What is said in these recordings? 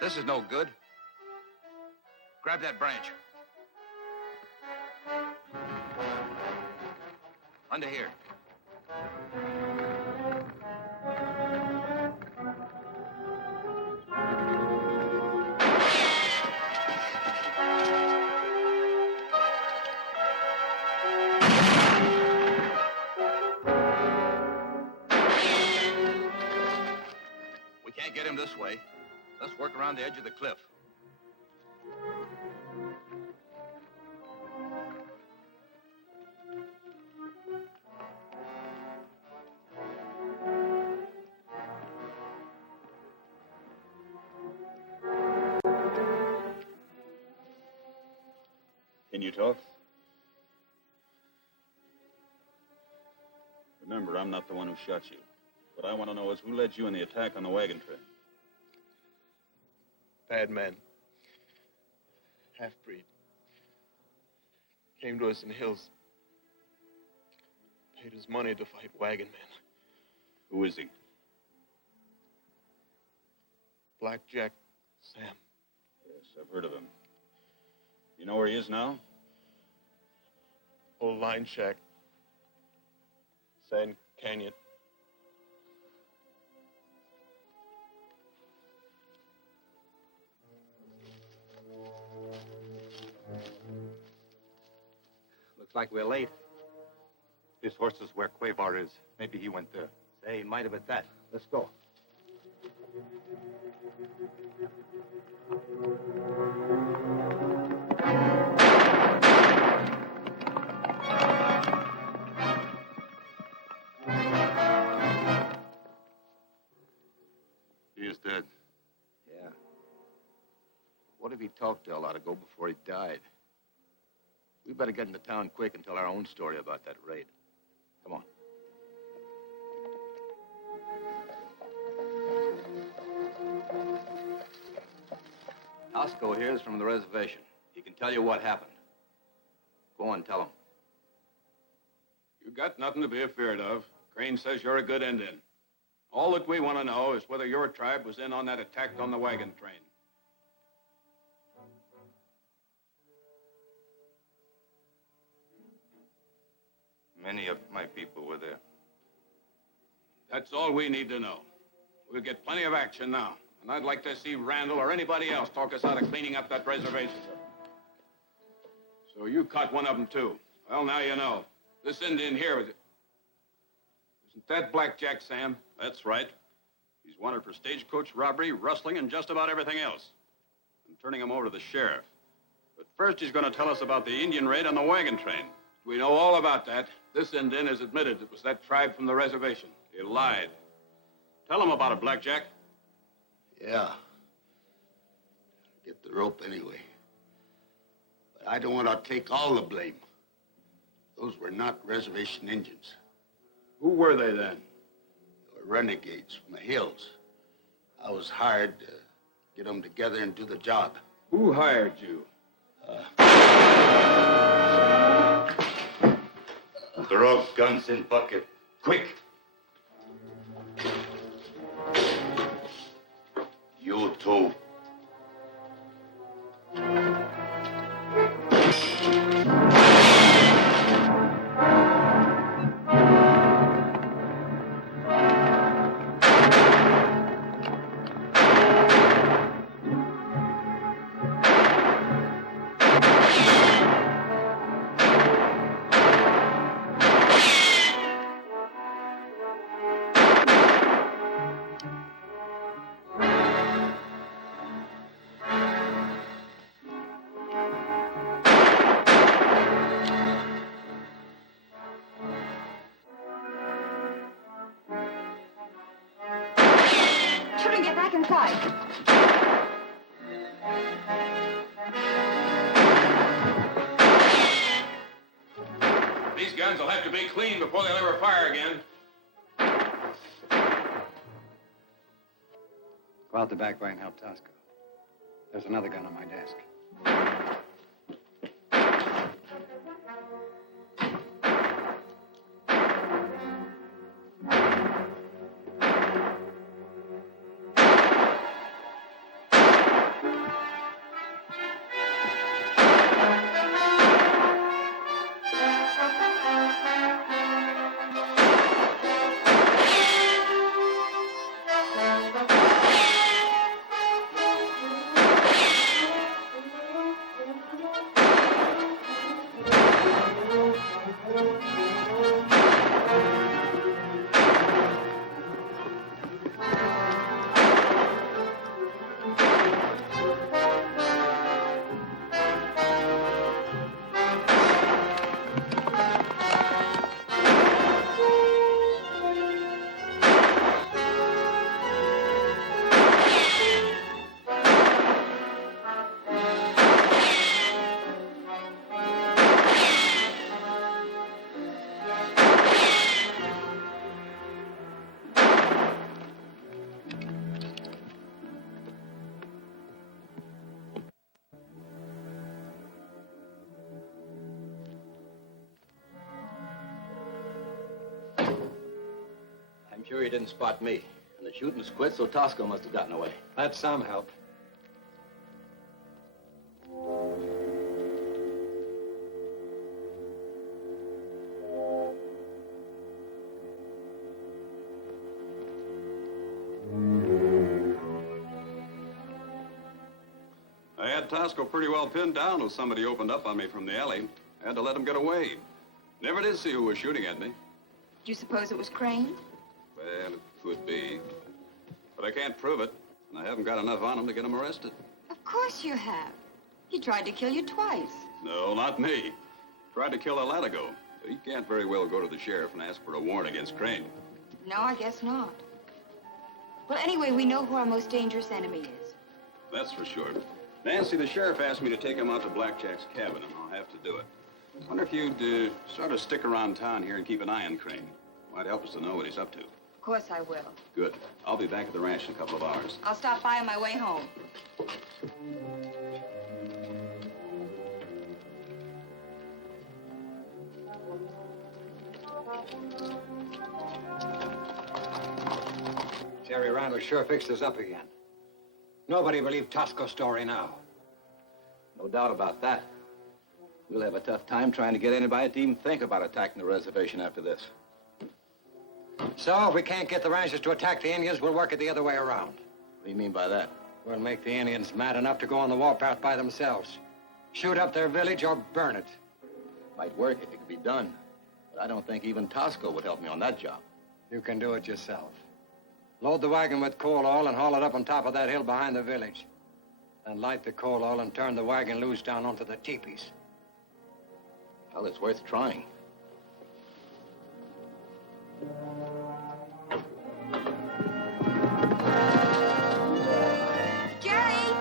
This is no good. Grab that branch. Under here. We can't get him this way. Let's work around the edge of the cliff. Can you talk? Remember, I'm not the one who shot you. What I want to know is who led you in the attack on the wagon train. Bad man. Half-breed. Came to us in the hills. Paid us money to fight wagon men. Who is he? Blackjack Sam. Yes, I've heard of him. You know where he is now? Old line shack. Sand Canyon. Looks like we're late. His horse is where Quavar is. Maybe he went there. Say, he might have at that. Let's go. He is dead. Yeah. What if he talked to a lot ago before he died? We better get into town quick and tell our own story about that raid. Come on. Osco here is from the reservation. He can tell you what happened. Go on, tell him. You got nothing to be afraid of. Crane says you're a good Indian. All that we want to know is whether your tribe was in on that attack on the wagon train. Many of my people were there. That's all we need to know. We'll get plenty of action now. And I'd like to see Randall or anybody else talk us out of cleaning up that reservation. So you caught one of them, too. Well, now you know. This Indian here was... Isn't that Blackjack Sam? That's right. He's wanted for stagecoach robbery, rustling, and just about everything else. I'm turning him over to the sheriff. But first, he's going to tell us about the Indian raid on the wagon train. We know all about that. This Indian has admitted it was that tribe from the reservation. He lied. Tell him about it, Blackjack. Yeah. Get the rope anyway. I don't want to take all the blame. Those were not reservation Indians. Who were they then? They were renegades from the hills. I was hired to get them together and do the job. Who hired you? Throw guns in bucket. Quick. You too. Children, get back inside. These guns will have to be cleaned before they'll ever fire again. Go out the back way and help Tosco. There's another gun on my desk. I'm sure he didn't spot me. And the shooting's quit, so Tosco must have gotten away. That's some help. I had Tosco pretty well pinned down when somebody opened up on me from the alley. I had to let him get away. Never did see who was shooting at me. Do you suppose it was Crane? Well, it could be. But I can't prove it, and I haven't got enough on him to get him arrested. Of course you have. He tried to kill you twice. No, not me. Tried to kill a lad ago. You can't very well go to the sheriff and ask for a warrant against Crane. No, I guess not. Well, anyway, we know who our most dangerous enemy is. That's for sure. Nancy, the sheriff asked me to take him out to Blackjack's cabin, and I'll have to do it. Wonder if you'd sort of stick around town here and keep an eye on Crane. Might help us to know what he's up to. Of course I will. Good. I'll be back at the ranch in a couple of hours. I'll stop by on my way home. Jerry Randall sure fixed us up again. Nobody believed Tosco's story now. No doubt about that. We'll have a tough time trying to get anybody to even think about attacking the reservation after this. So if we can't get the ranchers to attack the Indians, we'll work it the other way around. What do you mean by that? We'll make the Indians mad enough to go on the warpath by themselves. Shoot up their village or burn it. Might work if it could be done. But I don't think even Tosco would help me on that job. You can do it yourself. Load the wagon with coal oil and haul it up on top of that hill behind the village. Then light the coal oil and turn the wagon loose down onto the teepees. Well, it's worth trying. Jerry!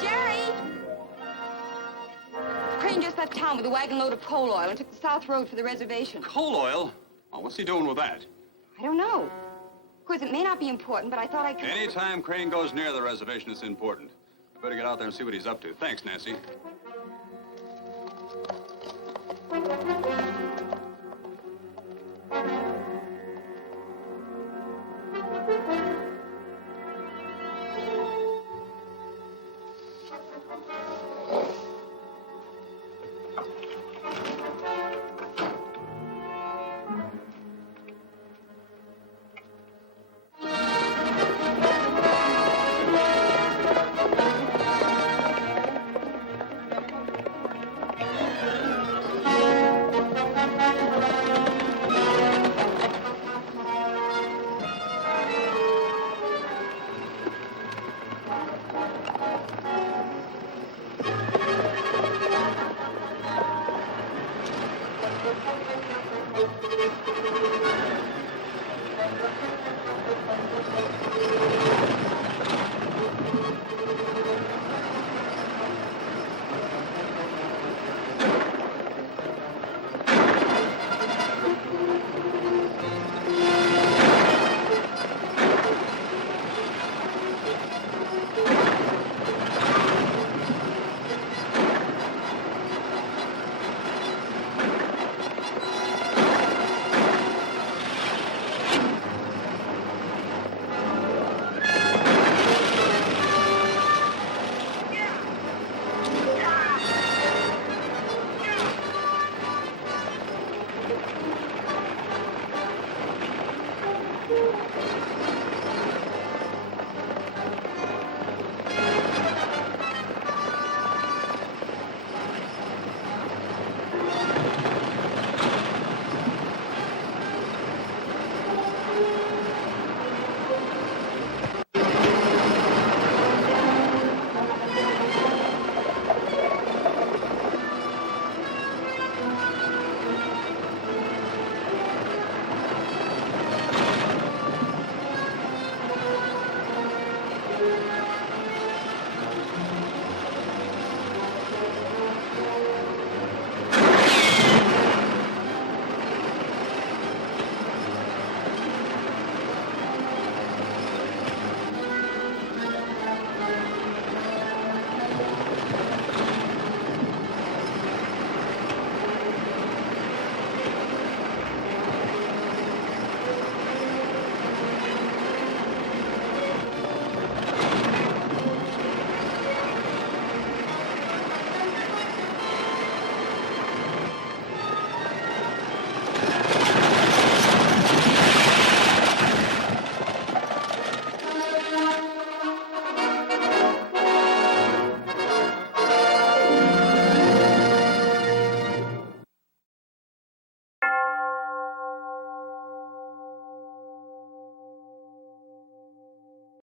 Jerry! Crane just left town with a wagon load of coal oil and took the south road for the reservation. Coal oil? Oh, what's he doing with that? I don't know. Of course, it may not be important, but I thought I could... Anytime Crane goes near the reservation, it's important. You better get out there and see what he's up to. Thanks, Nancy.